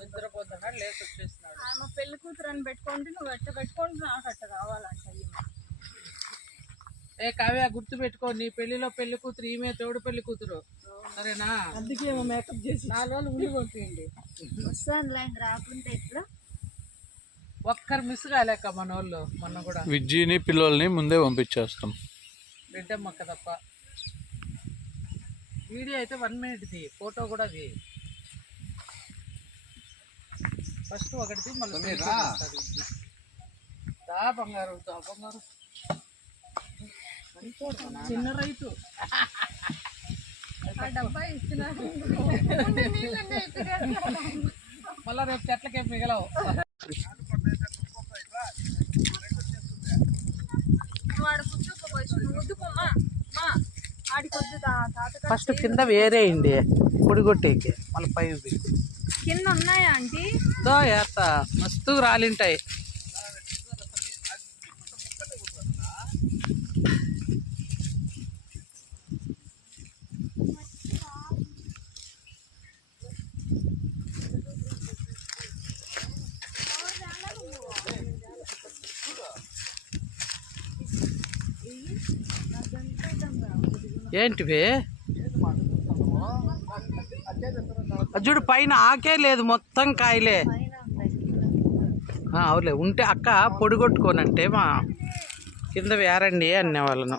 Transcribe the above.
నిద్రపోతున్నాడు, లేచి వచ్చేస్తున్నాడు. ఆమె పెళ్లి కూతురు అని పెట్టుకుంటే నువ్వు ఎట్ట పెట్టుకుంటే నాకు అట్ట కావాలంట. ఏ కావ్య, గుర్తు పెట్టుకో, నీ పెళ్లిలో పెళ్లి కూతురు ఈమె, తోడు పెళ్లి కూతురు, సరేనా? అందుకే ఏమో మేకప్ చేసి 4 రోజులు ఉండి పంపించండి. వస్తాను రాకుంటే ఎట్లా? ఒక్కరు మిస్ కాలేక మన వాళ్ళు. మొన్న కూడా విజ్జిని పిల్లల్ని ముందే పంపించేస్తాం, బిడ్డమ్మక్క తప్ప. వీడియో అయితే 1 మినిట్ది, ఫోటో కూడా అది ఫస్ట్ ఒకటిది, మళ్ళీ దా బంగారు, దా బంగారు. చిన్న రైతు డబ్బా ఇస్తున్నారు, మళ్ళా రేపు చెట్లకేం మిగలవు. ఫస్ట్ కింద వేరేయండి పొడిగొట్టేకి, మళ్ళీ పై కింద ఉన్నాయా ఆంటీ? దో ఏత్తా మస్తు రాలింటాయి. ఏంటివి చూడు, పైన ఆకే లేదు, మొత్తం కాయలే. అవులే, ఉంటే అక్క పొడి కొట్టుకోనంటే మా కింద వేరండి అనే వాళ్ళను.